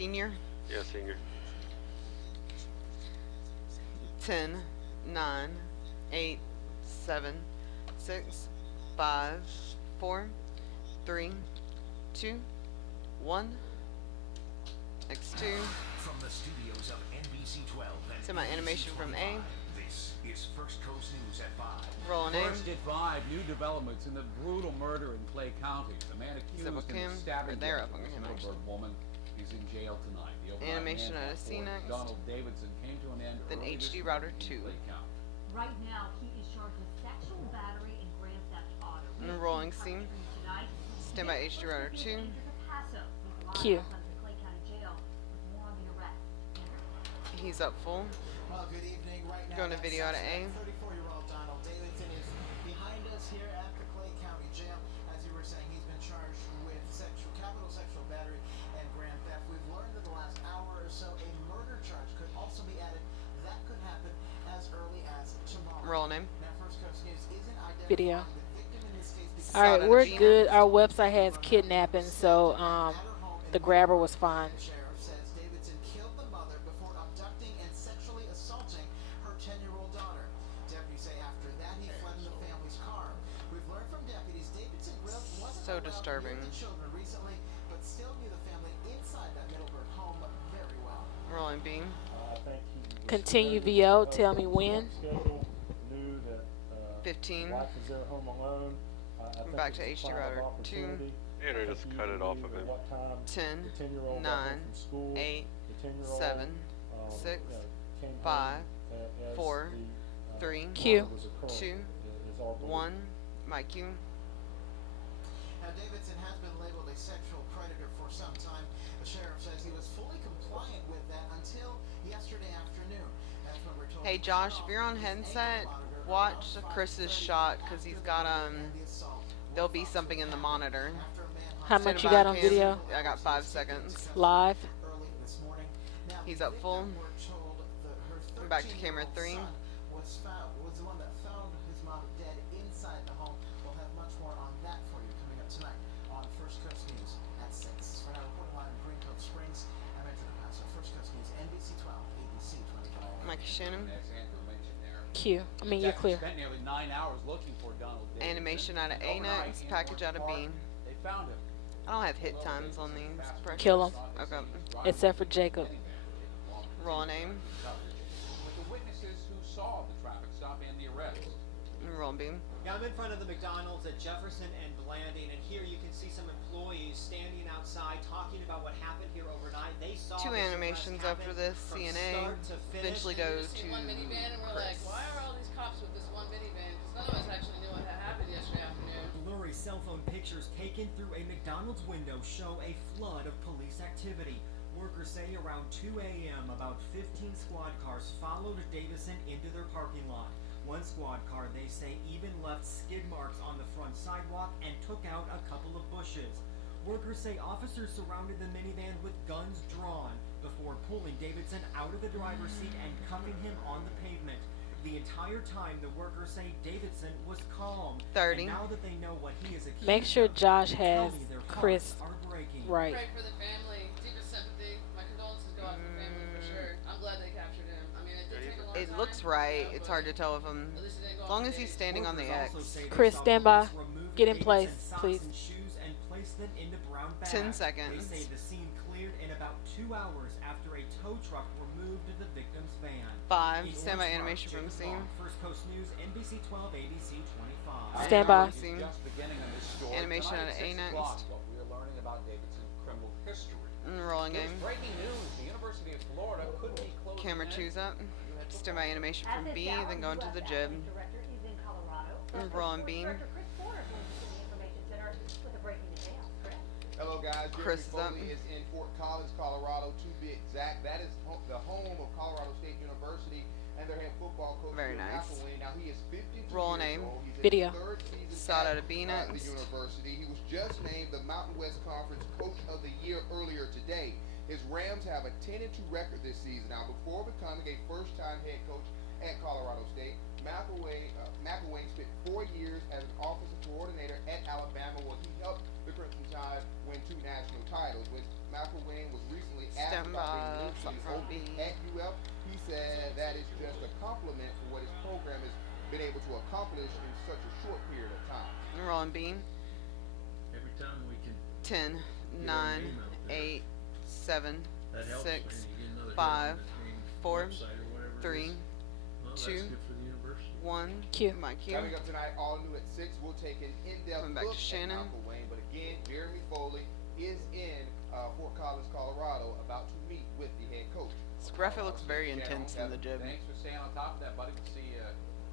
senior. Yeah, senior. 10, 9, 8, 7, 6, 5, 4, 3, 2, 1. X2. From the studios of NBC 12 and Semi animation from A. This is First Coast News at 5. Rolling in. First at 5, new developments in the brutal murder in Clay County. The man accused in the stabbing death of a Middleburg woman is in jail tonight. The animation out of C next. Donald Davidson came to an end. Then HD Router 2. Right now, he is charged with sexual battery and grand theft auto. And rolling scene. Stand by HD Router 2. Q. He's up full. Well, good evening. Right now, going to video out of A. 34-year-old Donald Davidson is behind us here at the Clay County Jail. As you were saying, he's been charged with capital sexual battery and grand theft. We've learned that the last hour or so a murder charge could also be added. That could happen as early as tomorrow. Roll name. Now, First Coast News isn't identifying Video. the victim in this case. All right, we're good. Our website has kidnapping, so the grabber was fine. The sheriff says Davidson killed the mother before abducting and sexually assaulting her 10-year-old daughter. Deputies say after that he fled in the family's car. We've learned from deputies Davidson wasn't So allowed disturbing. near the children recently, but still knew the family inside that Middleburg home very well. Rolling beam. Continue VO. Tell me when. Knew that 15. wife was there home alone. Back to HD Router 2. Yeah, they just cut it off of him. 10, 9, 8, 7, 6, 5, 4, 3, Q. 2, 1. My Q. Now, Davidson has been labeled a sexual predator for some time. The sheriff says he was fully compliant with that until yesterday afternoon. That's when we're told. Hey Josh, if you're on headset, watch Chris's shot because he's got there'll be something in the monitor. How much you got on video? I got 5 seconds. Live. He's up full. Back to camera 3. Was the one that found his mom dead inside the home. We'll have much more on that for you coming up tonight on First Coast News at 6. We're now reporting live in Greencoat Springs. I'm Andrew DePasso. First Coast News, NBC 12, ABC 25. Mike Shannon. Q. I mean, you're clear. Spent nearly 9 hours looking for Donald Davidson. Animation out of A next. Package out of B. They found him. I don't have hit times on these. Kill him. Okay. Except for Jacob. Roll name. With the witnesses who saw the traffic stop and the arrest. Roll beam. Yeah, I'm in front of the McDonald's at Jefferson and Blanding, and here you can see some employees standing outside talking about what happened here overnight. They saw 2 animations after this. CNA. Eventually go to one minivan, and we're like, why are all these cops with this one minivan? Because none of us actually knew what had happened yesterday afternoon. Blurry cell phone pictures taken through a McDonald's window show a flood of police activity. Workers say around 2 a.m. about 15 squad cars followed Davison into their parking lot. One squad car, they say, even left skid marks on the front sidewalk and took out a couple of bushes. Workers say officers surrounded the minivan with guns drawn before pulling Davidson out of the driver's seat and cuffing him on the pavement. The entire time, the workers say Davidson was calm. 30. And now that they know what he is accused Make sure of, Josh they tell has me their Chris hearts are breaking. right. Pray for the family. Deepest sympathy. My condolences go out to the family for sure. I'm glad they captured him. I mean, it did take a long time. It looks right. Yeah, It's hard to tell if I'm. at least it didn't go As long off as the he's date. standing on the X. Chris, stand by. Get in place, please. 10 seconds. They say the scene cleared in about 2 hours after a tow truck removed the victim's van. 5. In Stand by Orange animation Park, from the Jacob scene. Long, First Coast News, NBC 12, ABC 25. Stand by. Scene. Just beginning on this story. Animation Tonight out of at A 6 next. o'clock, what we are learning about Davidson's criminal history. Rolling Here's game. breaking news. The University of Florida could be closing Camera in. 2's up. Stand by animation from B. Then go into the jib. Rolling beam. Hello guys, Chris is up. Foley is in Fort Collins, Colorado, to be exact. That is the home of Colorado State University and their head football coach. Very nice. Now he is 52 Roll years name. old. He's in Video. his 3rd season Side out at of B the next. university. He was just named the Mountain West Conference Coach of the Year earlier today. His Rams have a 10-2 record this season. Now, before becoming a first-time head coach at Colorado State. McElwain spent 4 years as an offensive coordinator at Alabama, where he helped the Crimson Tide win 2 national titles. When McElwain was recently asked about being moved at UF, he said that is just a compliment for what his program has been able to accomplish in such a short period of time. Rolling bean. Every time we can 10, get 9, our name out there, 8, 7, that helps, 6, man. You get another 5, hit on the main 4, website or whatever it 3, is. Well, that's 2, good for the university. 1. Q. My Q. Coming up tonight, all new at 6, we'll take an in-depth Coming back look to Shannon. at McElwain. But again, Jeremy Foley is in Fort Collins, Colorado, about to meet with the head coach. This graphic looks very intense in the jib. Thanks for staying on top of that, buddy. We'll see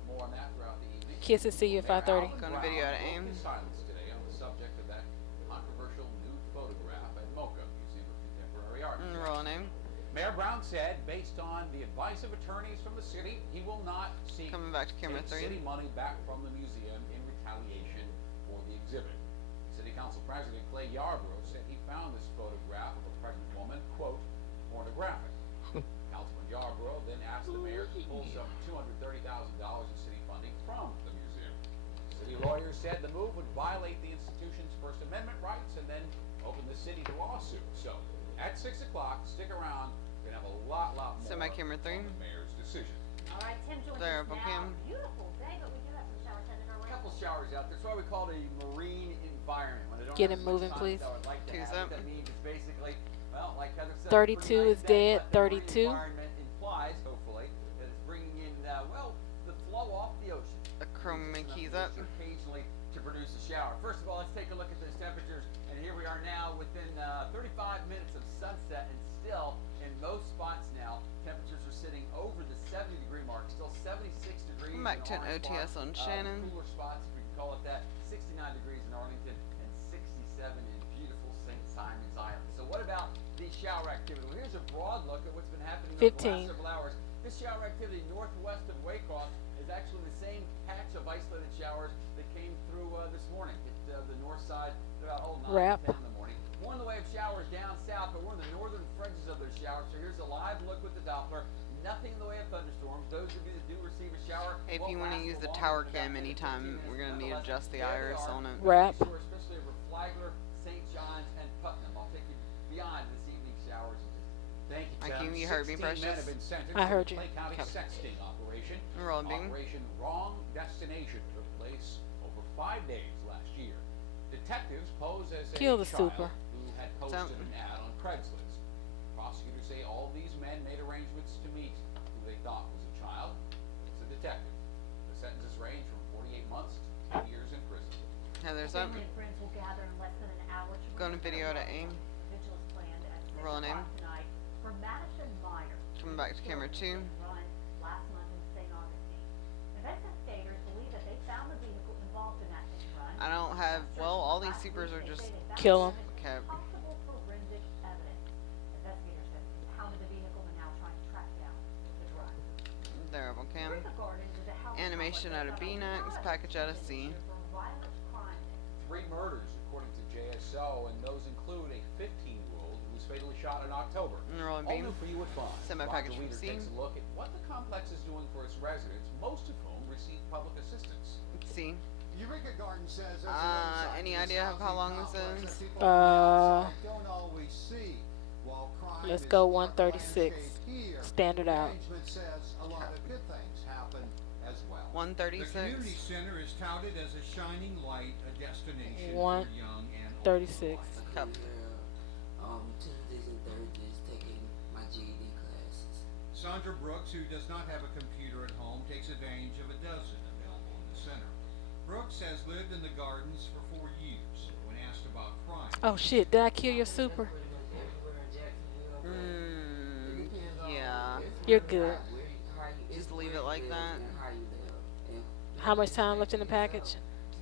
more on that throughout the evening. Kisses, see you at 5:30. Going to video to AIM. Silence today on the subject of that controversial nude photograph at MoCA Museum of Contemporary Art. Roll name. Mayor Brown said, based on the advice of attorneys from the city, he will not seek Coming back to camera 3. city money back from the museum in retaliation for the exhibit. City Council President Clay Yarborough said he found this photograph of a pregnant woman, quote, pornographic. Councilman Yarborough then asked the mayor to pull some $230,000 in city funding from the museum. City lawyers said the move would violate the institution's First Amendment rights and then open the city to lawsuits. So, at 6 o'clock, stick around. We're going to have a lot more Semi-camera 3. on the mayor's decision. All right, Tim joins There, us now. Cam. Beautiful day, but we do have some showers headed our way. A couple showers out there. That's why we call it a marine environment. When they don't Get have him as much moving, sun please. as I would like to Two's have. up. What that means is basically, well, like Heather said, 32 pretty nice is day, dead, but the marine 32. environment implies, hopefully, that it's bringing in, well, the flow off the ocean. A chrome Brings in keys enough up. moisture occasionally to produce a shower. First of all, let's take a look at those temperatures, and here we are now within 35 minutes of sunset, and still in most spots now temperatures are sitting over the 70-degree mark, still 76 degrees. Come back in to an Orange OTS Park. on Shannon. Cooler spots, if we can call it that, 69 degrees in Arlington and 67 in beautiful St. Simon's Island. So what about the shower activity? Well, here's a broad look at what's been happening over the 15. last several hours. This shower activity northwest of Waycross is actually the same patch of isolated showers that came through this morning. Hit the north side at about 9 Wrap. 10 in the morning. More in the way of showers down south, but we're in the northern fringes of those showers. So here's a live look with the Doppler. Nothing in the way of thunderstorms. Those of you that do receive a shower, Hey, if won't you want to last use for the longer tower than cam about 10 to 15 anytime, minutes. we're going to need to Nonetheless, adjust the there they iris are. on it. Wrap. Shore, especially over Flagler, St. John's, and Putnam. I'll take you beyond this evening's showers in just a minute. Thank you, Mike, Tim. you heard me, 16 men Precious? have been sentenced I heard in you. the Clay County Okay. sexting operation. Rolling bean. Operation Wrong Destination took place over 5 days last year. Detectives pose as a Kill the child super. who had posted an ad on Craigslist. Prosecutors say all these men made arrangements to meet who they thought was a child. It's a detective. The sentences range from 48 months to 10 years in prison. Heather's up. Family and friends will gather in less than an hour to Going to video to AIM. The vigil is planned at 6 Roll name. o'clock tonight for Madison Meyer. Coming back to camera 2. Run last month in St. Augustine. Investigators believe that they found the vehicle involved in that run. I don't have, well, all these supers are just Kill 'em. Okay. Possible forensic evidence. Investigators have impounded the vehicle and now trying to track down the driver. There, cam. Rica Gardens is a house Animation out of B-Nex, package out of C. for violent crime. 3 murders, according to JSO, and those include a 15-year-old who was fatally shot in October. Rolling All beam. new for you at 5. Semi-package Roger from Weeder C. takes a look at what the complex is doing for its residents, most of whom receive public assistance. C. Eureka Garden says Any idea how long this is? don't always see. While crime Let's is go part of the 136. landscape here, Standard out. management says a lot of good things happen as well. 136. The community center is touted as a shining light, a destination One for young and old 36. alike. Cup. Tuesdays and Thursdays taking my GED classes. Sandra Brooks, who does not have a computer at home, takes advantage of a dozen available in the center. Brooks has lived in the gardens for 4 years. When asked about crime, Oh shit, did I kill your super? Yeah. You're good. Just leave it like that. How much time left in the package?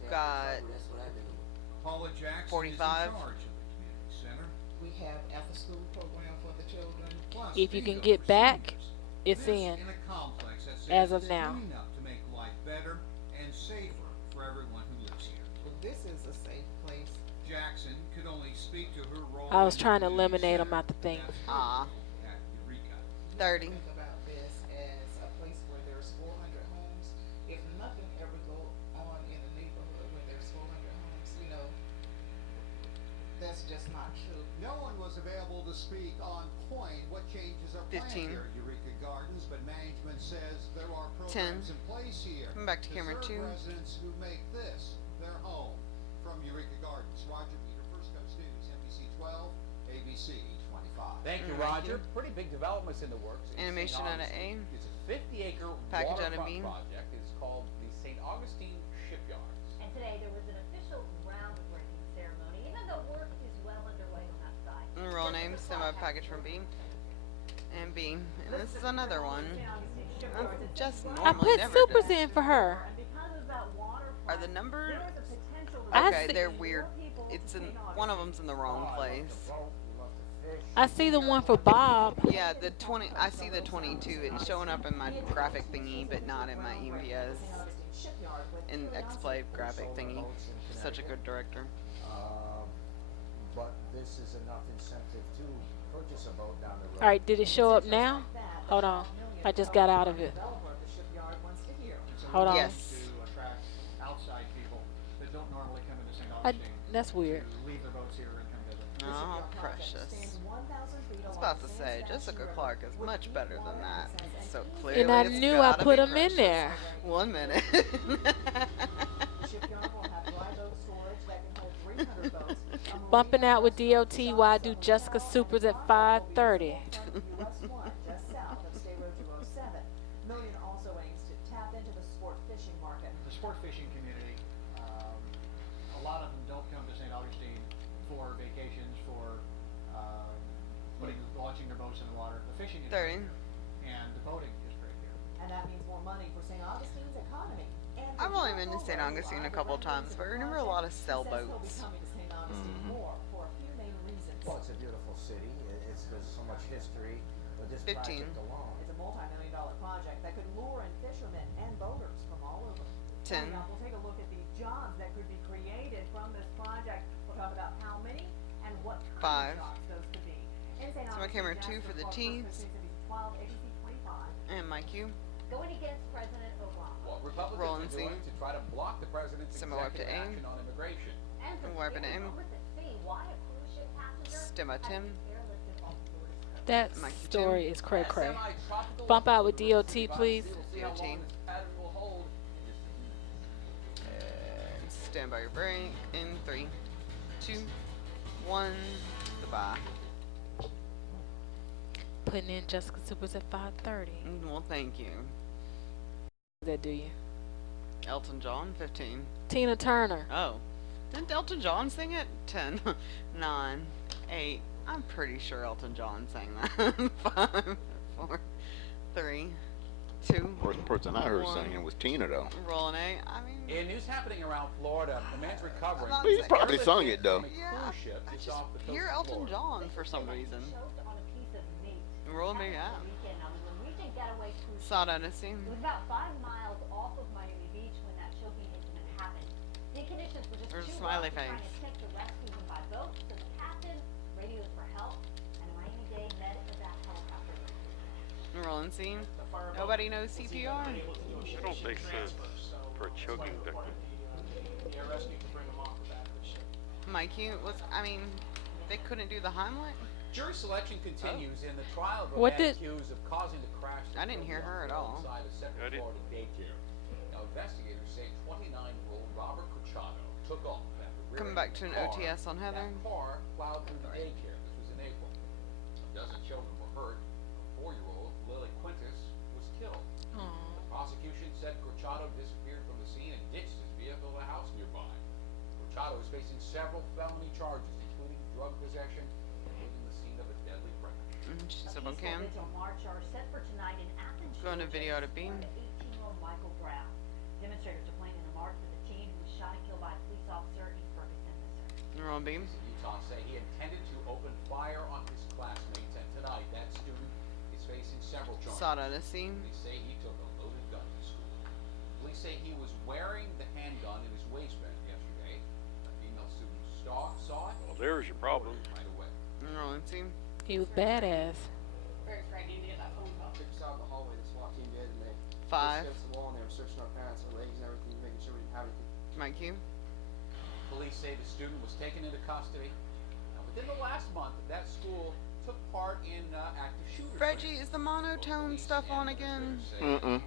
Got Paula Jackson 45. is in charge of the community center. We have after-school program for the children. Plus If you can bingo get for back, seniors. it's This in. a complex that says As of it's now. doing enough to make life better and safer for everyone who lives here. This is a safe place. Jackson could only speak to her role. I was in the trying to community eliminate center them out the thing. as Ah. at Eureka. 30. Think about this as a place where there's That's just not true. No one was available to speak on point what changes are planned 15. here at Eureka Gardens, but management says there are 10. programs in place here Come back to to camera serve 2. residents who make this their home. From Eureka Gardens, Roger Peter, First Coast News, NBC 12, ABC 25. Thank you, Roger. Pretty big developments in the works. In Animation St. out of A. Augustine. It's a 50-acre Package out of waterfront B. project. It's called the St. Augustine Shipyards. And today there was an official groundbreaking ceremony, even though work is well underway on that side. Roll name, semi package from B. And B. And this is another one. Just normally I put never supers do. in for her. Are the numbers? I Okay, see- they're weird. It's in one of them's in the wrong place. I see the one for Bob. Yeah, the 20. I see the 22. It's showing up in my graphic thingy, but not in my EMPS. In X-Play graphic thingy. Such a good director. But this is enough incentive to purchase a boat down the road. All right, did it show up now? Hold on. I just got out of it. Hold on. Yes. To attract outside people that don't normally come into St. I, Augustine. that's weird. To leave their boats here and come visit. Oh, precious. I was about to say, Jessica Clark is much better than that. So clearly, And I it's knew I gotta put be them in Precious. there. 1 minute. Bumping out with DOT while I do Jessica Supers at 5:30. Million also aims to tap into the sport fishing market. The sport fishing community, a lot of them don't come to St. Augustine for vacations, for launching their boats in the water. The fishing is 30. great here, and the boating is great here. And that means more money for St. Augustine's economy. And I've only been to St. Augustine a couple times, but I remember a lot of sailboats. coming to St. Augustine more for a few main reasons. Well, it's a beautiful city. There's so much history with this 15. project alone. It's a multi-million-dollar project that could lure in fishermen and boaters from all over. 10. Coming up, we'll take a look at the jobs that could be created from this project. We'll talk about how many and what kind 5. of jobs those could be. In St. So my Augustine, camera 2 Jasper for the Clark, teens. First Coast News, 12, ABC 25. And my cue. Going against President Obama. What Republicans Roll are and doing see. to try to block the president's Semi wipe to executive aim. action on immigration. And for Wipe to scary aim. moments at sea, why a cruise ship passenger Stem at has 10. been airlifted off Florida's coast. That My cue story 2. is cray That cray. semi-tropical Bump out with weather DOT, provides please. fuel to see how DOT. long this pattern will hold in just a few minutes. And stand by your break. In 3, 2, 1. Goodbye. Putting in Jessica Supers at 5:30. Well, thank you. That do you? Elton John, 15. Tina Turner. Oh. Didn't Elton John sing it? 10, 9, 8. I'm pretty sure Elton John sang that. 5, 4, 3, 2. First person I heard 1. singing was Tina, though. Rolling A. I mean, In news happening around Florida, the man's recovering. Well, He probably sung it, though. From a yeah, cruise ship I just just off the coast hear of Elton Florida. John for some reason. Choked on a piece of meat. Roll me out. Weekend on the Norwegian getaway cruise ship. Saw that at scene. It was about 5 miles off of Miami Beach when that choking incident happened. The conditions were just There's a too smiley rough to try face. to attempt to rescue him by boat, so the captain radioed for help, and a Miami-Dade medevac helicopter rescued him. Rolling scene. Nobody knows CPR. I don't make sense for a choking victim. Air rescue to bring them off the back of the ship. My cue was, I mean, they couldn't do the Heimlich? Jury selection continues in the trial of a What man did- accused of causing the crash. I didn't hear her at all. Inside a Central I didn't. Florida daycare. Now investigators say 29-year-old Robert Crociato took off after Coming rear-ending back to a an car. OTS on Heather. That car plowed through the daycare. This was in April. A dozen children were hurt. A 4-year-old, Lily Quintus, was killed. The prosecution said Crociato disappeared from the scene and ditched his vehicle at a house nearby. Crociato is facing several felony charges, including drug possession, including the scene of a deadly crash. She's A up on peaceful cam. vigil march are set for tonight in Athens, Going to Georgia, video to Beam. support of 18-year-old Michael Brown. Demonstrators are planning a march for the teen who was shot and killed by a police officer in Ferguson, Missouri. Rolling beam. Utah say he intended to open fire on his classmates, and tonight that student is facing several charges. Saw that at scene. Police say he took a loaded gun to school. Police say he was wearing the handgun in his waistband yesterday. A female student saw it. Well, there's your problem. Right away. Rolling scene. He was badass. Very frightening to get that phone call. Kicked us out of the hallway, this SWAT team did, and they 5. against the wall and they were searching our pants, our legs and everything, making sure we didn't have anything. My cue. Police say the student was taken into custody. within the last month, that school took part in active shooter Reggie, is the monotone stuff on again? Mm-mm.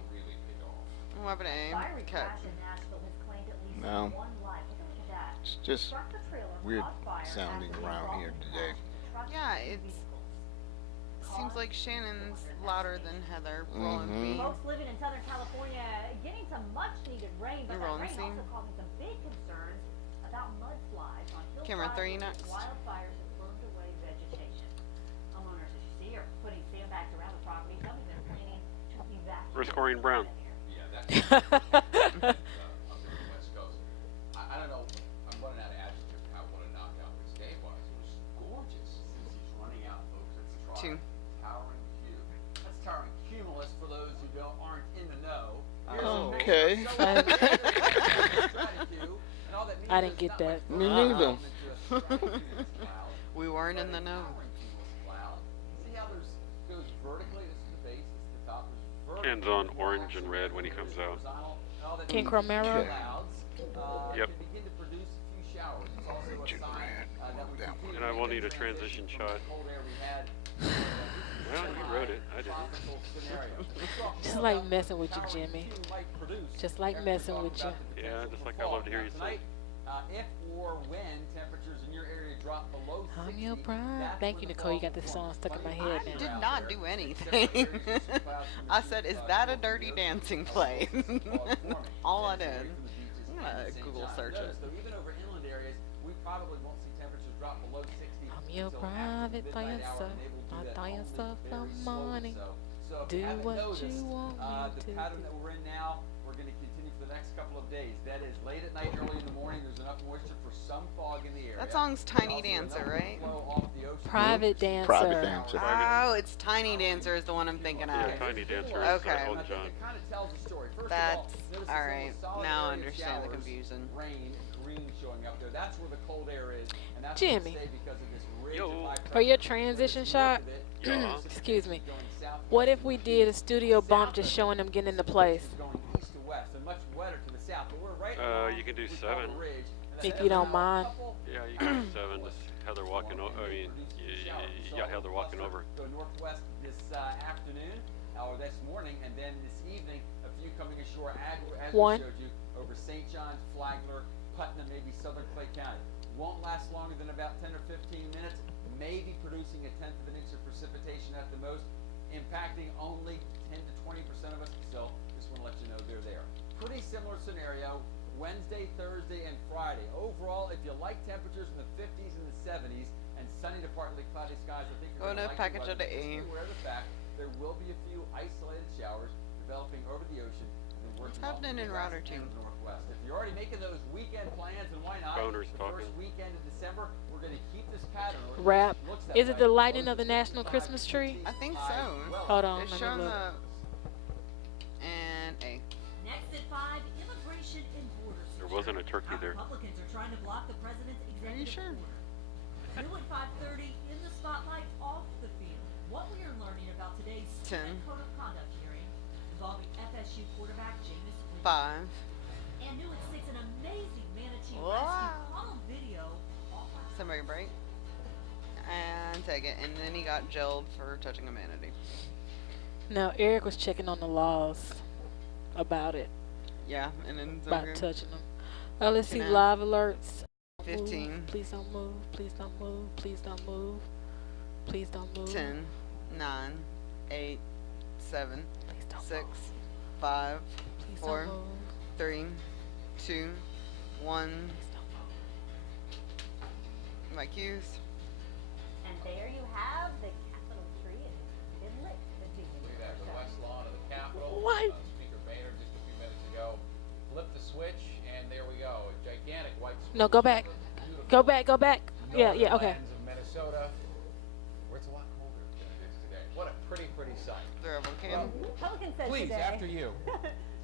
We'll have an A. Fiery Okay. crash in Nashville has claimed at least No. one life. Look at that. It's just Struck the trailer, weird caught fire sounding after around being here brought today. to the truck Yeah, and two it vehicles. seems like Shannon's louder than Heather. Rolling Mhm. B. Folks living in Southern California getting some much needed rain, but You're that rolling rain C. also causing some big concerns about mudslides on Camera hillsides 3 where next. wildfires have burned away vegetation. Homeowners, as you see, are putting sandbags around the property. Some have been planning to evacuate. Where's Corrine Brown? Yeah, that's up in the West Coast. I don't know. I'm running out of adjectives for how what a knockout this day was. It was gorgeous. Since he's running out, folks, let's try. 2. Towering Q. That's towering cumulus for those who aren't in the know. Here's Oh, a okay. picture so strategy, and all that means I didn't is get not that. much Me further neither. development to a stratocumulus cloud, We weren't but in the a know. towering cumulus cloud. See how there's goes vertically. This is the base. This is the top. There's vertical. Hands on orange and red when he comes out. Horizontal, and all that King means Romero? clouds, Yep. can begin to produce a few showers. It's also a Orange and sign red. that we That continue And I to will make need a a transition from the shot. cold air we had. Well, you wrote it. I didn't. Just like messing with you, Jimmy. Just like messing with you. Yeah, just like I love to hear you sing. If or when temperatures in your area drop below 60, I'm your pride. that's Thank when you, the Nicole. You fall got this forms. song stuck in my Plenty head of now. Did out not there. do anything. Temperatures and some clouds from I the said, is east, that a from the dirty ocean, dancing fog play? forming. All I That is did. away from the beaches I'm and gonna St. Google John. search Notice, it. though, even over inland areas, we probably won't see temperatures drop below 60 I'm your until after the private midnight hour, dancer. and they will do I'll that buy only yourself very some slowly. money. So if Do you haven't what noticed, you want me the to pattern do. that we're in now, we're going to continue for the next couple of days. That is late at night, early in the morning. There's enough moisture for some fog in the area. That song's Tiny Dancer, right? Private dancer. Private dancer. Oh, it's Tiny Dancer is the one I'm thinking of. Yeah, Tiny Dancer is Okay. Elton John. It kind of tells a story. First That's of all, notice alright. this little solid Now I area of understand the showers, confusion. Rain, green showing up there. That's where the cold air is, and that's Jimmy. what they say because of this ridge Yo. of high For your pressure. transition If you shot, look at it, Yeah. excuse me. going southwest What if to we the did a east. studio bump South just of showing them getting into place? is going east to west and much wetter to the south, but we're right You can do we call 7. the ridge, and If that's you don't about a mind. couple Yeah, you can do 7. Just Heather walking over. I mean, yeah, Heather walking over. Go northwest this afternoon or this morning, and then this evening, a few coming ashore as One. we showed you over St. John's, Flagler, Putnam, maybe southern Clay County. Won't last longer than about 10 or 15 minutes. Maybe producing a tenth of an inch of precipitation at the most, impacting only 10 to 20% of us. So just want to let you know they're there. Pretty similar scenario. Wednesday, Thursday, and Friday. Overall, if you like temperatures in the 50s and the 70s and sunny to partly cloudy skies, I think you're Oh, going no, to like package the of weather. the Just be A. aware of the fact there will be a few isolated showers developing over the ocean and then working off happening the in Midwest Router and Two? the Northwest. If you're already making those weekend plans, and why not? Boners The talking. first weekend in December, we're going to keep this pattern. Or at Rap. least looks that Is it way. the lighting of Close the to national 55 Christmas to tree? I think 65 so. as well. Hold on, It's let me showing look. the and A. Next at 5, immigration and border There wasn't a turkey there. Republicans are trying to block the president's Are you executive sure? order. New at 5:30 in the spotlight off the field. What we are learning about today's 10. student code of conduct hearing involving FSU quarterback Jameis Winston. 5. And new at 6, an amazing manatee Wow. rescue column video off our Somebody break. And take it. And then he got jailed for touching a manatee. Now Eric was checking on the laws about it, Yeah, and then about Zoger. touching them. Let's see, Looking at live alerts. 15. Move. Please don't move. Please don't move. Please don't move. Please don't move. 10, 9, 8, 7, Please don't 6, move. 5, Please 4, don't move. 3, 2, 1. Please don't move. My cues. And there you have the Capitol tree. It has been lit this evening. Look at that, the west lawn of the Capitol. What? Speaker Boehner just a few minutes ago flipped the switch, and there we go. A gigantic white No, go back. Go back. Go back. Yeah, yeah, okay. Lands of Minnesota, where it's a lot colder than it is today. What a pretty sight. They're over cam. Republicans said Please, today. after you.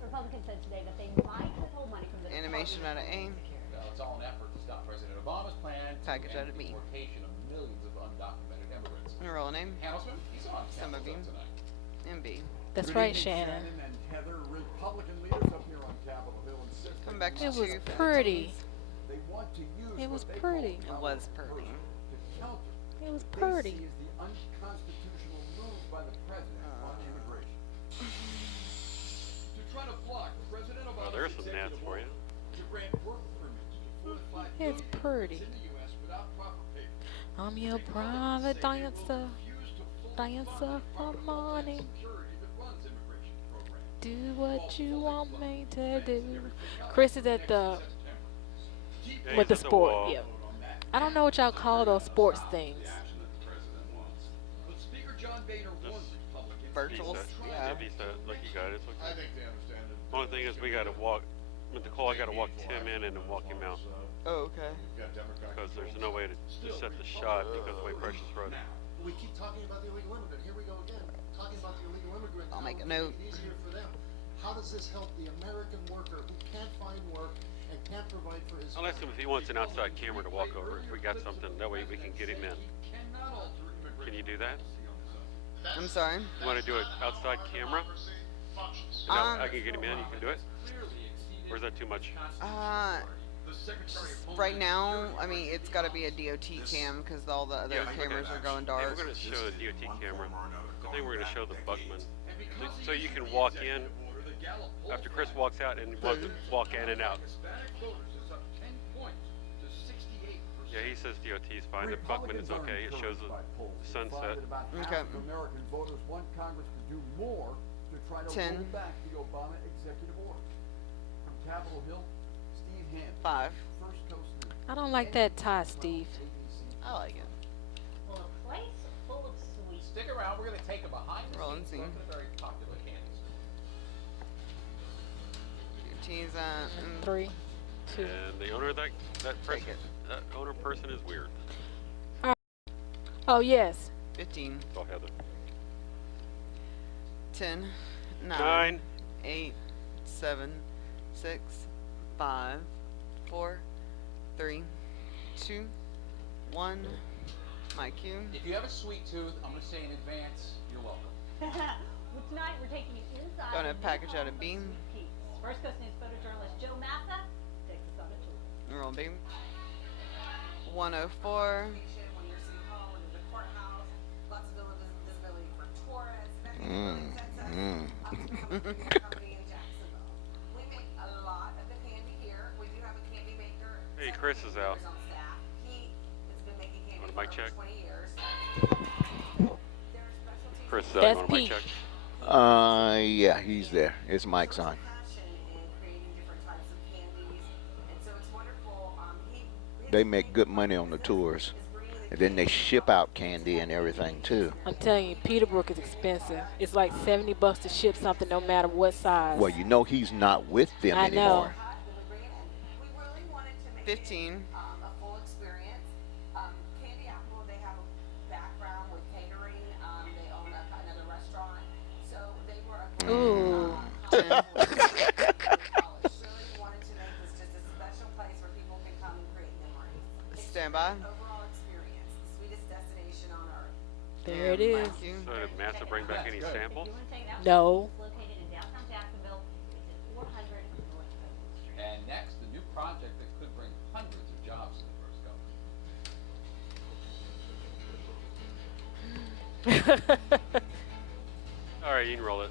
Republicans said today that they might withhold money from the Animation out of A. Well, it's all an effort to stop President Obama's plan to Package out end of the B. deportation of millions of undocumented immigrants. And roll name. Handelsman, he's on Some of Capitol you. Hill tonight. And B. That's Good right, evening, Shannon. and Heather, Republican leaders up here on Capitol Hill insist Come back to It was 2. pretty. they want to use It was what they pretty. call It was pretty. to counter. It was They pretty. see as the unconstitutional move by the president on immigration. To try to block President Oh, Obama's there's some gnats executive for order you. to grant work permits to 4 to 5 It's million pretty. immigrants in the U.S. without proper papers. I'm your private dancer, dancer for money. Do what you want me to do. Chris is at the Yeah, with the he's at the sport. wall. Yeah. I don't know what y'all call those sports things. But Speaker John Boehner warned Republicans. Virtual, yeah. Like you got it. It's I okay. think they understand it. Only thing is we gotta walk. With Nicole, I gotta walk Tim in and then walk him out. Oh, okay. Because there's no way to set the shot because of the way Precious wrote it. We keep talking about the illegal immigrant. Here we go again, talking about the illegal immigrant. I'll make a How note. Make it easier for them. How does this help the American worker who can't find work and can't provide for his I'll ask him if he wants an outside camera to walk over. If we got something, that way we can get him in. Can you do that? I'm sorry. You want to do an outside camera? And I can get him in. You can do it. Or is that too much? Right now, I mean, it's got to be a DOT cam because all the other cameras are going Yeah, dark. we're going to show the DOT camera. I think we're going to show the Buckman. So you can walk in after Chris walks out and walk in and out. Yeah, he says DOT is fine. The Buckman is okay. It shows the sunset. Okay. American voters want Congress to do more to try to 10. roll back the Obama executive order. From Capitol Hill, Steve Hampton. 5. First Coast News. I don't like that tie, Steve. I like it. Well, a place full of sweets. Stick around. We're going to take a behind the Rolling scenes scene. look at a very popular candy store. DOT's at 3, 2. And the owner of that owner person is weird. Oh yes. 15. Oh, Heather. 10. 9. 9. 8. 7. 6. 5. 4. 3. 2. 1. My cue. If you have a sweet tooth, I'm going to say in advance, you're welcome. Well, tonight we're taking you inside. Going to the package out a home beam. Sweet Peas. First Coast News photojournalist Joe Massa takes us on a tour. Roll beam. 104. Hey, Chris is out. Want a mic check? Chris is out. You want a mic check? Yeah, he's there. His mic's on. They make good money on the tours. And then they ship out candy and everything too. I'm telling you, Peterbrook is expensive. It's like $70 to ship something, no matter what size. Well, you know he's not with them I anymore. know. 15. Ooh. Stand by. There it is. So did Massa bring back any samples? No. And next, the new project that could bring hundreds of jobs to the First Coast. All right, you can roll it.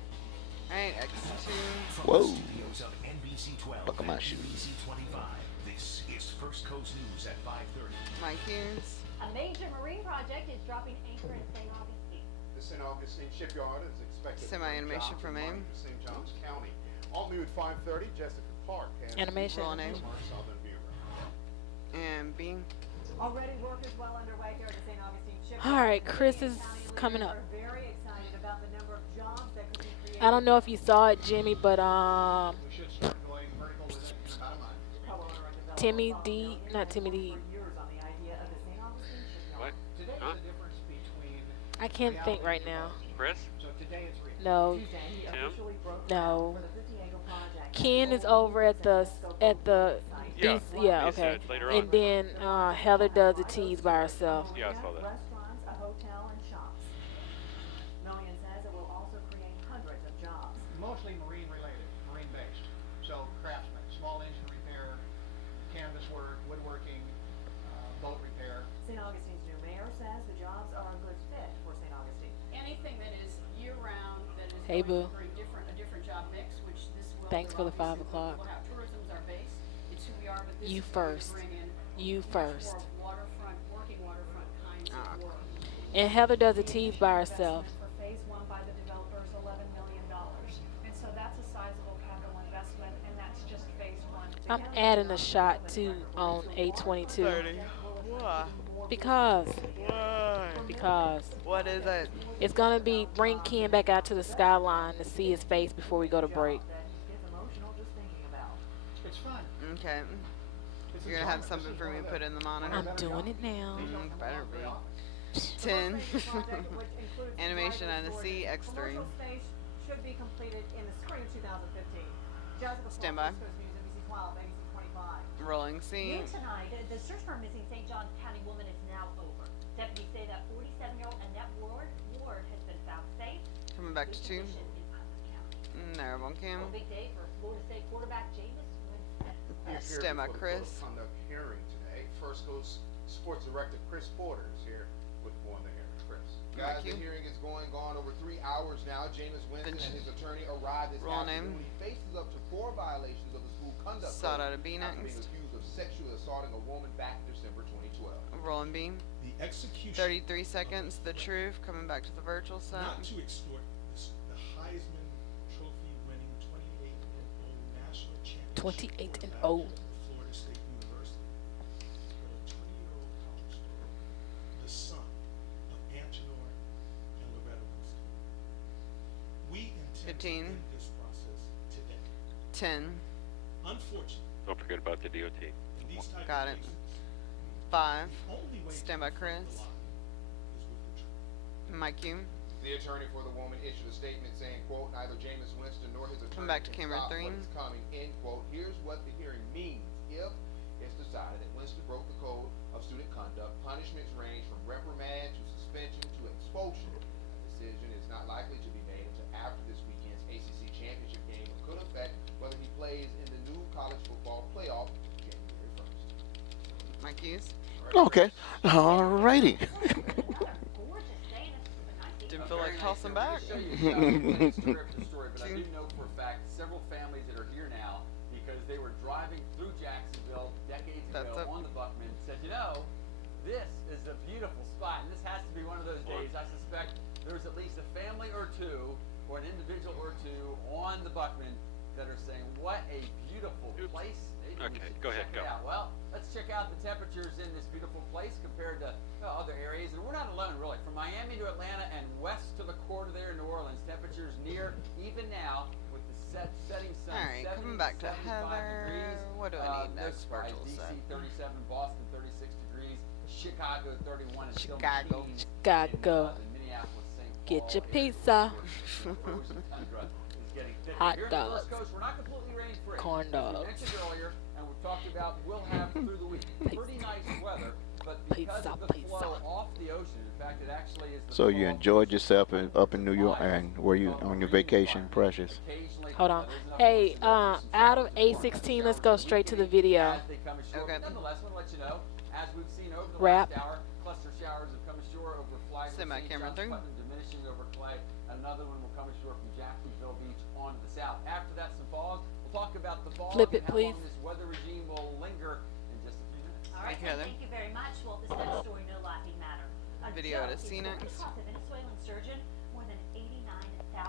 Alright, X2. Whoa. Studios of NBC 12 Look at my and shoes. NBC 25. This is First Coast News at 5:30. My cues. A major marine project is dropping anchor in St. Augustine. The St. Augustine shipyard is expected to bring Semi-animation jobs from and money AIM. to St. Johns County. All new at 5:30. Jessica Clark has Animation. Roll name. our Southern Bureau. And B. Already work is well underway here at the St. Augustine shipyard. All right, Chris County is leaders coming up. are very excited about the number of jobs that could be created. I don't know if you saw it, Jimmy, but We should start going vertical with it in about a month. Co-owner and developer Timmy Bob D, Williams not has Timmy worked D. for years on the idea of the St. Augustine shipyard. What? Today Huh? is the difference between I can't think right now. Chris? so today it's real. No, Tuesday, he Tim? officially broke no. ground for the 50-acre project. Ken is over at the Yeah, yeah, he okay. said later on. And then Heather does the teas by herself. Yeah, I saw that. Restaurants, a hotel, and shops. Million says it will also create hundreds of jobs. Mostly marine related, marine based. So craftsmen, small engine repair, canvas work, woodworking, boat repair. St. Augustine's new mayor mayor says the jobs are a good fit for St. Augustine. Anything that is year-round, that is Hey, going boo. to bring a different job mix, which this will. Thanks for the obviously 5 o'clock. We'll have tourism's our base. It's who we are, but this You is going to first. bring in You much first. more waterfront, working waterfront kinds of work. And Heather does the teas by herself. For phase one by the developers, $11 million. And so that's a sizable capital investment, and that's just phase one. I'm adding a shot too on 822. 30. Why? Because. Why? Because. What is it? It's gonna be bring Ken back out to the skyline to see his face before we go to break. It's fun. Okay. You're gonna have something for me to put in the monitor? I'm doing it now. Better be. 10. Animation on a C, X3. Commercial space should be completed in the spring of 2015. Jessica Stand by. Coast News, NBC 12, ABC 25. Rolling C. New tonight, the search for a missing St. John County woman is now over. Deputies say that 47-year-old Annette Ward has been found safe. Coming back to 2. Position in Putnam County. There, one cam. A big day for Florida State quarterback Jameis Winston. Stand by, Chris. Conduct hearing today. First goes Sports Director Chris Porter is here with more on the hearing. Chris. Guys, the hearing is gone over 3 hours now. Jameis Winston and his attorney arrived this afternoon. He faces up to 4 violations of the school conduct Sought code out a B after being next. accused of sexually assaulting a woman back in December 2012. Rolling B. The execution 33 seconds. The truth. Coming back to the virtual set. not to extort the Heisman Trophy winning 28-0 national championship 28-0. Florida State University, but a 20-year-old college student, the son of Angenor and Loretta Winston. We intend 15. to end this process today. 10. Unfortunately, Don't forget about the DOT. in these type Got of it. cases, 5. the only way Stand to by, Chris. confront the lie is with the truth. Mike Hume. The attorney for the woman issued a statement saying, quote, neither Jameis Winston nor his attorney Come back to can camera stop 3. what is coming, end quote. Here's what the hearing means. If it's decided that Winston broke the code of student conduct, punishments range from reprimand to suspension to expulsion. A decision is not likely to be made until after this weekend's ACC championship game, but could affect whether he plays in the new college football playoff January 1st. Mike Hughes. Okay. Alrighty. Didn't feel like tossing back. Story, but I do know for a fact several families that are here now because they were driving through Jacksonville decades ago on the Buckman said, you know, this is a beautiful spot, and this has to be one of those days. I suspect there's at least a family or two or an individual or two on the Buckman that are saying, what a beautiful place. Okay, go ahead, Check it out. Well, let's check out the temperatures in this beautiful place compared to other areas. And we're not alone, really. From Miami to Atlanta and west to the quarter there in New Orleans, temperatures near even now with the setting sun. All right, coming back to 75 Heather. degrees. What do I need No next? surprise. Virtual DC set. 37, Boston 36 degrees, Chicago 31, and still Chicago. machines Chicago. in Minneapolis, St. Get Paul your area. pizza. Frozen tundra is getting thicker. Hot Here on the dogs. West Coast, we're not completely rain-free. Corn As dogs. we mentioned earlier, and we talked about, we'll have through the week pretty nice weather, but because of the flow off the ocean, in fact, it actually is the So you flow enjoyed yourself up in New York, and were you on your vacation, Precious? Hold on. Hey, out of A16, let's go straight to the video. Okay. Nonetheless, I want to let you know, as we've seen over the Wrap. last hour, cluster showers have come ashore over Flagler, Semi-camera St. John's, thing. Putnam, diminishing over Clay. Another one will come ashore from Jacksonville Beach onto the south. After that, some fog. We'll talk about the fog Flip and it, how please. long this weather regime will linger in just a few minutes. All right, Heather. thank you very much. Well, this next story, no laughing matter. A Video joke to see is going next. cost a Venezuelan surgeon more than $89,000.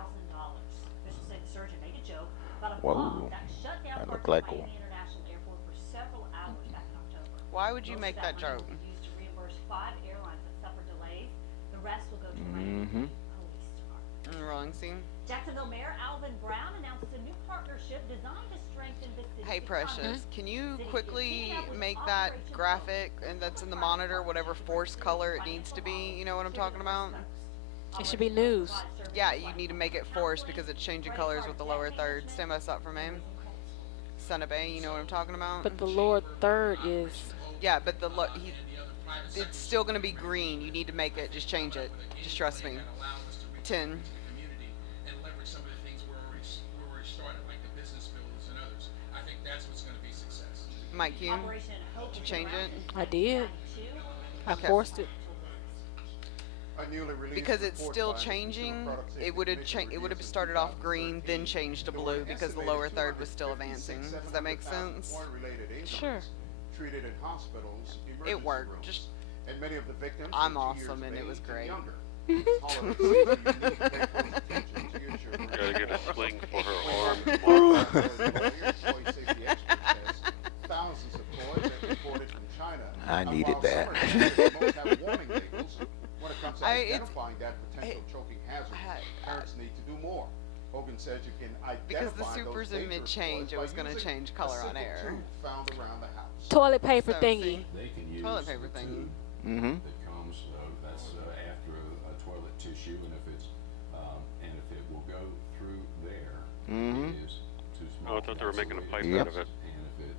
Officials say the surgeon made a joke about a Whoa. bomb that shut down That parts looked of like Miami International Airport for several hours back in October. Why would you Most make of that money joke? will be used to reimburse 5 airlines that suffered delays. The rest will go to Miami Mm-hmm. Police Department. Rolling scene. Jacksonville Mayor Alvin Brown announced a new partnership designed to strengthen the city's Hey, Precious, economy. can you City is quickly teaming up with make that Operation graphic and that's in the monitor, whatever force color it needs to be? You know what I'm talking about? It should be news. Yeah, you need to make it force because it's changing colors with the lower third. Stand by, stop from aim. Son of A, you know what I'm talking about? But the lower third is. Yeah, but it's still going to be green. You need to make it. Just change it. Just trust me. 10. And leverage some of the things we're already started, like the business builders and others. I think that's what's going to be success. Mike Hume, did you change it? I did. I Okay. forced it. A newly released because it's report still by the Consumer changing. Product Safety It would have Commission it would have reveals in started off green, then 2013, changed to there were blue an because the estimated lower third was still advancing. 256, Does that make 700,000 sense? porn-related injuries Sure. treated in hospitals, emergency It worked. rooms, Just and many of the victims I'm were 2 years awesome, of and it age was and great. younger. This holiday season, you need to pay close attention to your children's Gotta get a health. sling for her arm Toy tomorrow. safety expert says thousands of toys are imported from China. I and needed while that. some are dangerous, most have warning labels. When it comes to It's- identifying that potential choking hazard, parents need to do more. Hogan says you can identify Because the those supers in dangerous mid-change, toys it by was going to using change a color on simple air. tube found around the house. Toilet paper So, thingy. see, They can use toilet paper the thingy. tube Mm-hmm. that comes, that's after a toilet tissue, and if it's, and if it will go through there, Mhm. it is too Oh, small. I thought they were That's making a the pipe way it out of is. it. And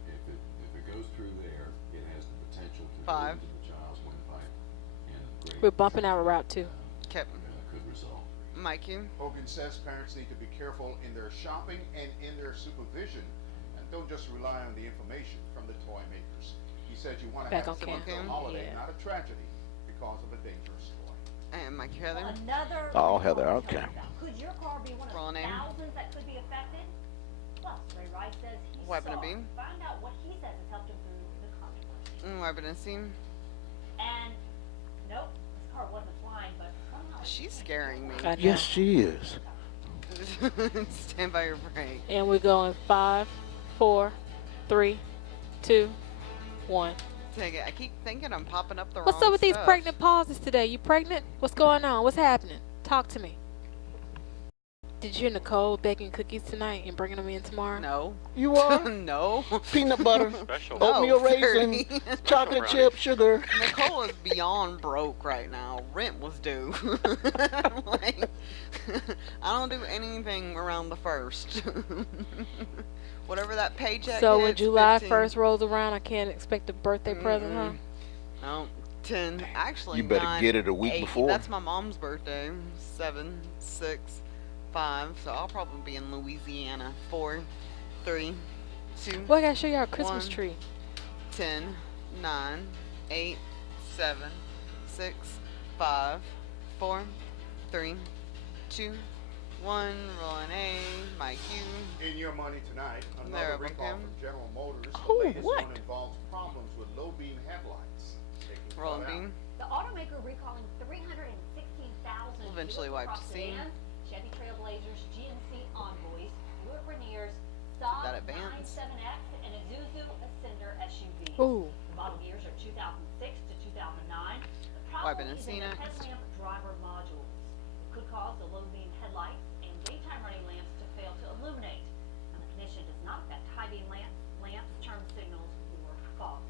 if it goes through there, it has the potential to go 5. into the child's windpipe, and great We're bumping our route too. Okay. could result. Mike, you? Hogan says parents need to be careful in their shopping and in their supervision, and don't just rely on the information from the toy makers. He said you want to Back have on a fun cam. holiday, Yeah. not a tragedy, because of a dangerous toy. And Mike, Heather? Another. Oh, Heather, okay. Could your car be one of Raw name. thousands that could be affected? Plus, Ray Rice says he Weapon saw of beam. it. Find out what he says has helped him through the controversy. Weapon and scene. And nope, this car wasn't flying, but somehow it She's became scaring me. I know. Yes, she is. Stand by your break. And we're going 5, 4, 3, 2, 1. Take it. I keep thinking I'm popping up the What's wrong up with these stuff. pregnant pauses today? You pregnant? What's going on? What's happening? Talk to me. Did you hear Nicole baking cookies tonight and bringing them in tomorrow? No. You are? No. Peanut butter, Special. oatmeal No, raisin, 30. chocolate Brownie. chip, sugar. Nicole is beyond broke right now. Rent was due. Like, I don't do anything around the 1st. Whatever that paycheck So when hits, July 15. 1st rolls around, I can't expect a birthday present, huh? No, 10. Actually, You better 9, get it a week 8. before. That's my mom's birthday. 7, 6, 5. So I'll probably be in Louisiana. 4, 3, 2. Well, I gotta show you our Christmas 1, tree. 10, 9, 8, 7, 6, 5, 4, 3, 2, 1. Rolling A. Mike, you. In your money tonight, There, another recall okay. from General Motors. The Oh, latest what? one involves problems with low beam headlights. They can Rolling cut out. beam. The automaker recalling 316,000 We'll eventually Buick wipe to LaCrosse see. sedans, Chevy Trailblazers, GMC Envoys, Buick Rainiers, Saab That advance. 97X, and Isuzu Ascender SUVs. Ooh. The model years are 2006 to 2009. The Wiping problem and is in seeing the it. headlamp driver modules. It could cause the low beam headlights and daytime running lamps to fail to illuminate. And the condition does not affect high beam lamps, turn signals, or fog.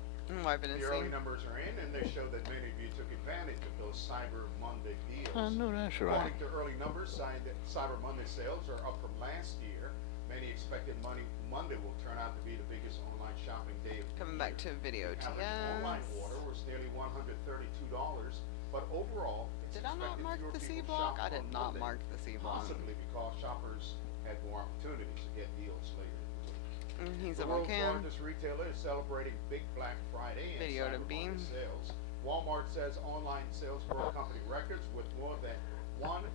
Wiping and The early seeing. numbers are in, and they show that many of you took advantage of those Cyber Monday deals. I know that's right. According to early numbers, Cyber Monday sales are up from last year. Many expected Monday will turn out to be the biggest online shopping day of the Coming year. back to video Average online TS. order was nearly $132, but overall, it's Did I not expected mark fewer the C people block? shop I did on not Monday, mark the C block. possibly because shoppers had more opportunities to get deals later in the week. He's The up on world's cam. largest retailer is celebrating Big Black Friday and Video to Cyber beam. Monday sales. Walmart says online sales broke company records with more than 1.5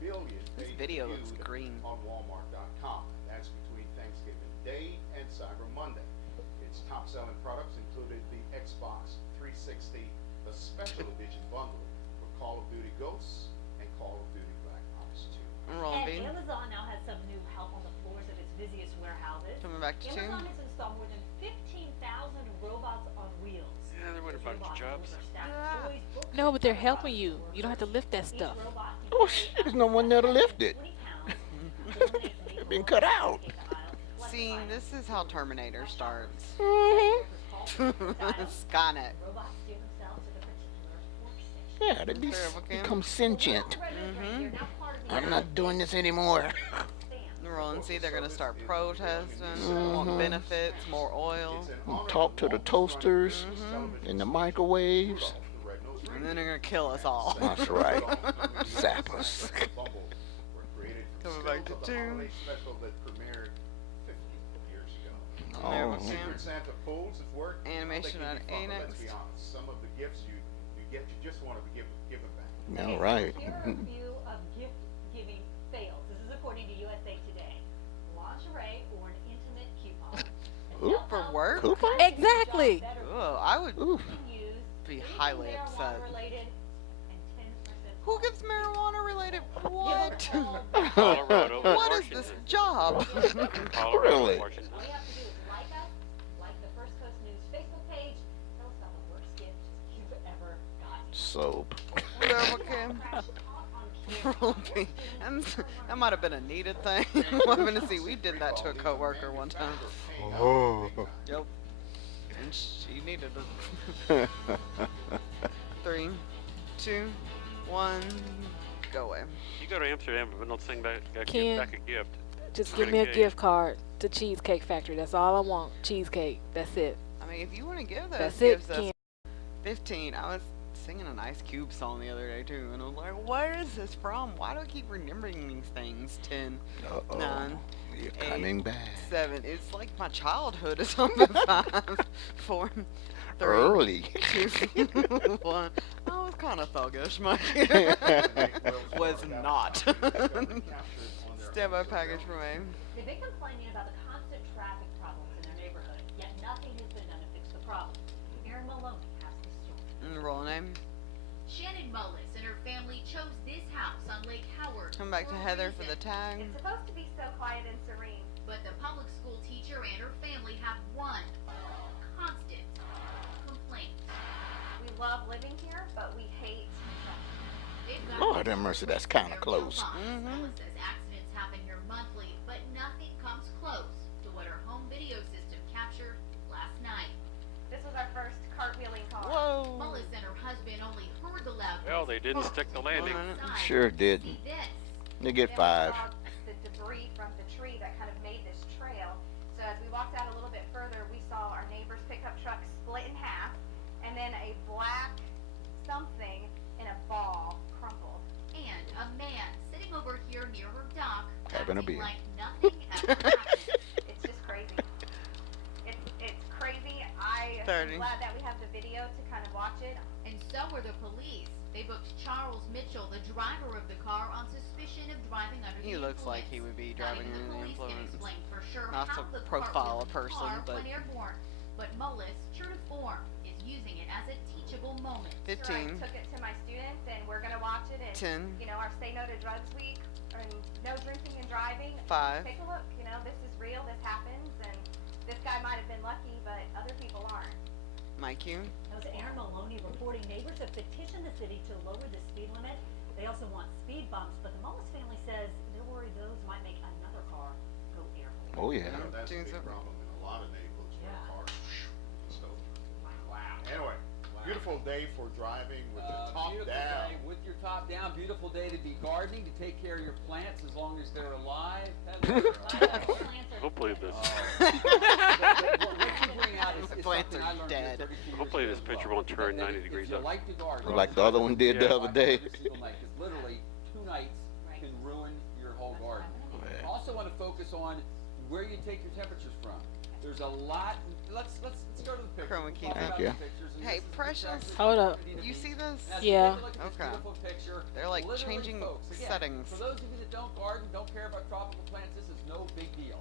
billion This pages video looks viewed green. on Walmart.com. That's between Thanksgiving Day and Cyber Monday. Its top-selling products included the Xbox 360, the Special Edition bundle with Call of Duty Ghosts and Call of Duty Black Ops 2. Rolling And beam. Amazon now has some new help on the floors of its busiest warehouses. Coming back to 2. Amazon has installed more than 15,000 robots on wheels. Yeah, they're winning a bunch of jobs. No, but they're helping you. You don't have to lift that stuff. Oh, shit, there's no one there to lift it. It's been cut out. See, this is how Terminator starts. Mm-hmm. Skynet. Yeah, they become sentient. I'm not doing this anymore. Rolling C, they're gonna start protesting, want benefits, more oil. Talk to the toasters and the microwaves. And then they're gonna kill us all. That's right. Zap us. Coming back to 2. Oh. Secret Santa pulls his work. Animation They can on be fun, but Annex. Let's be honest. Some of the gifts you get, you just want to give them back. All right. Here are a few of gift-giving fails. This is according to USA Today. Lingerie or an intimate coupon. Ooh, for work? Coupon? Exactly. Ugh, I would be highly upset. Related, and 10% Who gives marijuana related? What? Colorado, What is Washington. this job? Colorado, Really? Washington. All you have to do is like us, like the First Coast News Facebook page, tell us about the worst gift you've ever gotten. Soap. Probably. That might have been a needed thing. I'm gonna see. We did that to a coworker one time. Oh. Yep. And she needed it. 3, 2, 1, go away. You go to Amsterdam, but don't sing back, Ken, back a gift. Just Get give me a cake. gift card to Cheesecake Factory. That's all I want. Cheesecake. That's it. I mean, if you want to give those That's gifts, it, that's Ken. 15. I was singing an Ice Cube song the other day too, and I was like, where is this from? Why do I keep remembering these things? 10, 9, You're 8, coming back. 7. It's like my childhood or something. 5, 4, 3, Early. 2, 1. I was kind of thuggish. My was not. Stand by package for me. They've been complaining about the constant traffic problems in their neighborhood, yet nothing has been done to fix the problem. Aaron Maloney has the story. Roll name. Shannon Mullis and her family chose this house on Lake Howard. Come back to for a Heather for reason. the tag. It's supposed to be so quiet and serene. But the public school teacher and her family have one constant complaint. We love living here, but we hate traffic. They've got Lord have mercy, that's kind of close. Mullis says accidents happen here monthly, but nothing comes close to what her home video system captured last night. This was our first cartwheeling car. Whoa. Mullis and her husband only heard the loud Well, they didn't stick the landing. Sure did. See this. They get Then we 5. saw the debris from the tree that kind of made this trail. So as we walked out a little bit further, we saw our neighbor's pickup truck split in half, and then a black something in a ball crumpled. And a man sitting over here near her dock Having a acting beer. like nothing ever happened. It's just crazy. It's crazy. I 30. am glad that we have the video to kind of watch it. And so were the police. They booked Charles Mitchell, the driver of the car, on suspicion of driving under He the looks like influence. he would be Not driving even under the police can influence. explain for sure Not how to the profile a cartwheeled person, car but went airborne. But Mullis, true to form, is using it as a teachable moment. 15. I took it to my students, and we're gonna watch it. And 10. you know, our Say No to Drugs Week, and no drinking and driving. 5. Take a look. You know, this is real. This happens, and this guy might have been lucky, but other people aren't. Mike, you. That was Aaron Maloney reporting neighbors have petitioned the city to lower the speed limit. They also want speed bumps, but the Mullis family says they're worried those might make another car go airborne. Oh, yeah. That's a big problem in a lot of neighborhoods where cars so. Wow. Anyway, beautiful day for driving with the top Beautiful down. day with your top down. Beautiful day to be gardening, to take care of your plants as long as they're alive. Hopefully this. What you bring out is The plants something are I learned dead. 32 years Hopefully ago this as picture well. won't turn That 90 if degrees you up. like to garden, Like the other one did the Yeah. other day. every single night, 'cause literally 2 nights can ruin your whole garden. I also want to focus on where you take your temperatures from. There's a lot. Let's go to the picture. Chroma key. We'll talk Thank about you. the pictures, and Hey, this is Precious. exactly Hold what up. we're gonna You be. see this? Now, Yeah. take a look at this Okay. beautiful picture. They're like Literally, changing folks, again, settings. For those of you that don't garden, don't care about tropical plants, this is no big deal.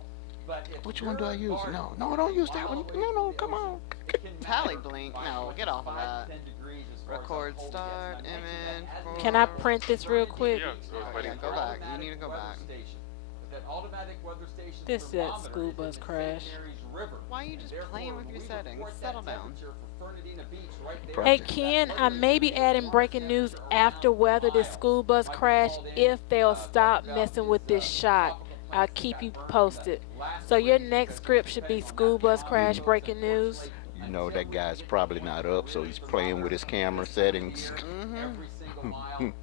But if Which one do you're I use? gardening No, don't use that a mile one. away No, from the come ocean, on. it can Tally matter blink. by No, much get as off of 5 to that. 10 degrees as far as how Record cold it gets. start And I mentioned image. that as Can I print this real quick? Yeah, I was waiting Yeah, for go it. back. You need to go Automatic back. weather station. But that automatic weather station This is that thermometer school is in bus the crash. St. Mary's River. Why are you And just therefore, playing with when your we settings? report that Settle down. temperature for Fernandina Beach right there, Hey Project. Ken, I may be adding breaking news after weather this school bus crash if they'll stop messing with this shot. I'll keep you posted. So your next script should be school bus crash breaking news. You know that guy's probably not up, so he's playing with his camera settings. every single mile.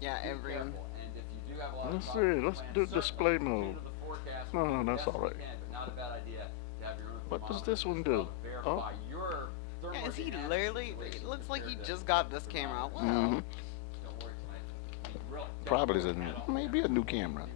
Yeah, be every. careful. And if you do have a lot Let's of see, tropical let's plants, do certainly display due mode. to the forecast, No, you that's all definitely right. can, but not a bad idea to have your own What does thermometer this one as do? well to verify Oh. your Yeah, is he thermodynamic literally? situation It looks like he compared to just got this camera. Wow. Mhm. Don't worry tonight. I mean, really, Probably is definitely a at all. maybe a new camera.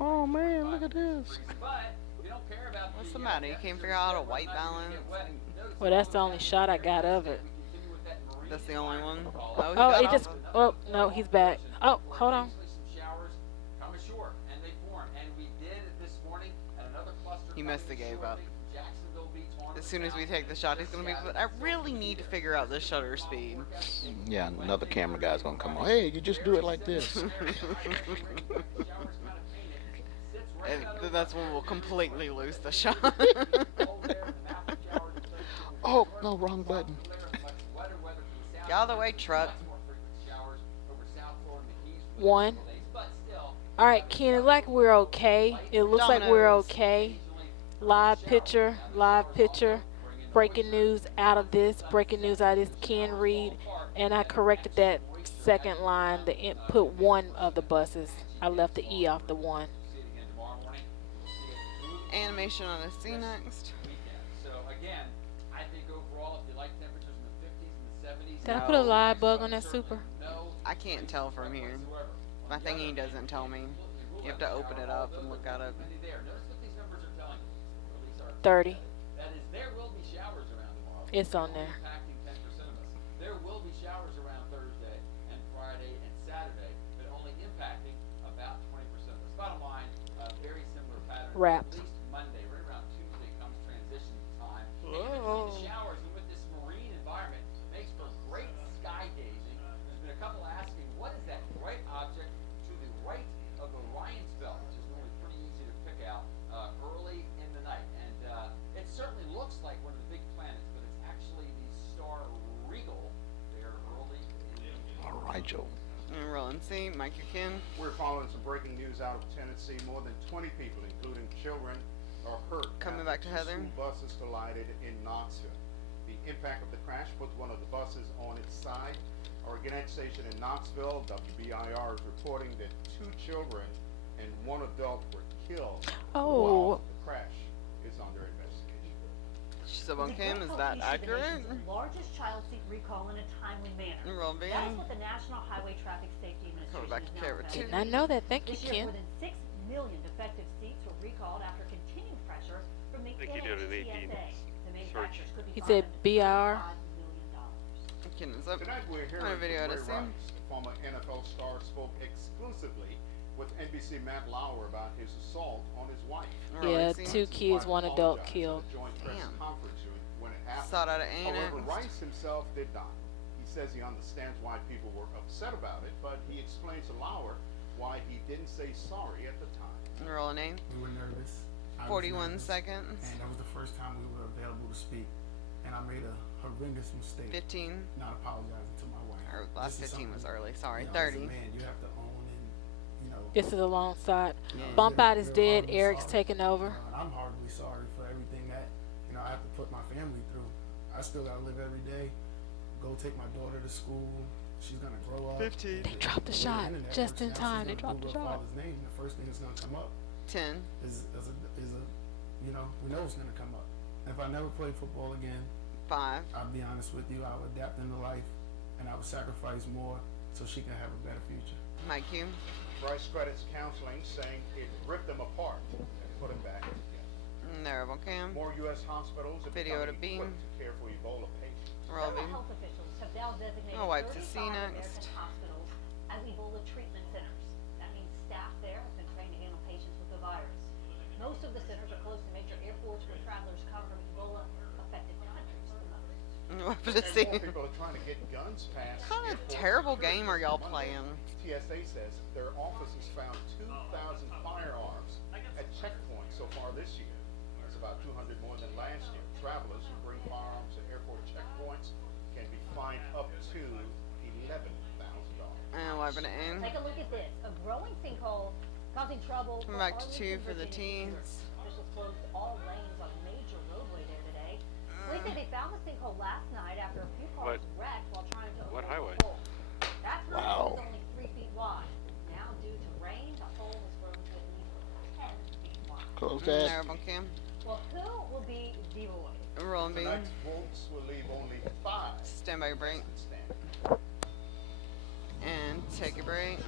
Oh man, look at this. But you don't care about What's the, the matter? You can't figure out how to white whether or not you're gonna balance? get wet. And notice Well, that's the only shot I got of it. we continue with that marine That's the only one. Oh, he Oh, got it off just. of- Oh no, he's back. Oh, hold on. Some showers come ashore, and they form. And we did this morning at another cluster. He must have gave up. Jacksonville Beach on As soon as we take the shot, he's gonna be. But I really need to figure out the shutter speed. Yeah, another camera guy's gonna come on. Hey, you just do it like this. And that's when we'll completely lose the shot. Oh no, wrong button. Get out of the way, truck. One. All right, Ken. It like we're okay. It looks like we're Dominoes. okay. Live picture. Live picture. Breaking news out of this. Breaking news out of this. Ken Reed, and I corrected that second line. The input one of the buses. I left the E off the one. Animation on a C next. So again, I think overall, if you like temperatures in the 50s and the 70s, Did I put a live bug on that super? I can't tell from here. My thingy doesn't tell me. You have to open it up and look at it. 30. That is, there will be showers around tomorrow. It's on there. Impacting 10% of us. There will be showers around Thursday and Friday and Saturday, but only impacting about 20% of us. Bottom line, very similar pattern. Wrapped. At least Monday, right around Tuesday comes transition time. And Whoa. in between the showers and with this marine environment, makes for great sky gazing. There's been a couple asking, what is that bright object to the right of Orion's belt, which is normally pretty easy to pick out early in the night. And it certainly looks like one of the big planets, but it's actually the star Regal there early in the All right, Joe. And rolling C, Mike Ken. We're following some breaking news out of Tennessee. More than 20 people, including children, are hurt. Coming after back to two Heather. School buses collided in Knoxville. The impact of the crash put one of the buses on its side. Our Gannett station in Knoxville, WBIR, is reporting that 2 children and 1 adult were killed. Oh. While the crash is under investigation. So on Cam, is that accurate? Largest child seat recall in a timely manner. Roll B. That's what the National Highway Traffic Safety Administration back to is Kara, now too. Did not know that. Thank you, This year, Ken. more than 6 million defective seats were recalled after continued pressure from the I think he did an AP NHTSA. The manufacturers could be He fined said BIR. Ken is up. Tonight we're hearing On a video from at a Ray scene. Rice, the former NFL star, spoke exclusively with NBC Matt Lauer about his assault on his wife. Yeah, Rolling C. 2 kids, 1 adult Apologized at killed. a joint press Damn. conference when it happened. Saw that at However, A&M. Rice himself did not. He says he understands why people were upset about it, but he explains to Lauer why he didn't say sorry at the time. Rolling A. We were nervous. I was 41 nervous, seconds. And that was the first time we were available to speak. And I made a horrendous mistake. 15. Not apologizing to my wife. Or last This is 15 was something, early. Sorry, you know, as a 30. man, you have to own and, you know. This is alongside. you know, Bump out is we're dead. horribly Eric's sorry. taking over. I'm horribly sorry for everything that, you know, I have to put my family through. I still gotta live every day. Go take my daughter to school. She's gonna grow up. 15. They dropped the With shot internet just in works now, time. she's They gonna dropped the Google her shot. father's name. The first thing that's gonna come up 10. is a you know, we know it's gonna come up. If I never play football again, 5. I'll be honest with you, I would adapt into life and I would sacrifice more so she can have a better future. Mike Q. Rice credits counseling, saying it ripped them apart and put them back together. Nerve Cam. More U.S. hospitals are Video to becoming B. equipped to care for Ebola patients. Roll B. Federal health officials have now designated I'll wipe to 35 C American next. hospitals as Ebola treatment centers. That means staff there have been trained to handle patients with the virus. Most of the centers are close to major airports where travelers come from Ebola-affected countries the most. Wipe to And C. more people are trying to get guns past. What kind of airport terrible security. game are y'all Monday, playing? TSA says their offices found 2,000 firearms at checkpoints so far this year. That's about 200 more than last year. Travelers who bring firearms at airport checkpoints can be fined up to $11,000. And wiping it in. Take a look at this. A growing sinkhole causing trouble Come for back to Arlington, 2 for the Virginia teens. commuters. Officials closed all lanes on a major roadway there today. Police say they found the sinkhole last night after a few cars wrecked while trying to What avoid highway? the hole. That time Wow. it was only 3 feet wide. Now, due to rain, the hole has grown to at least 10 feet wide. Close that. Nerve Cam. Well, who will be devoid? Rolling B. Tonight's votes will leave only 5. Stand by your break. Standing. And take a break.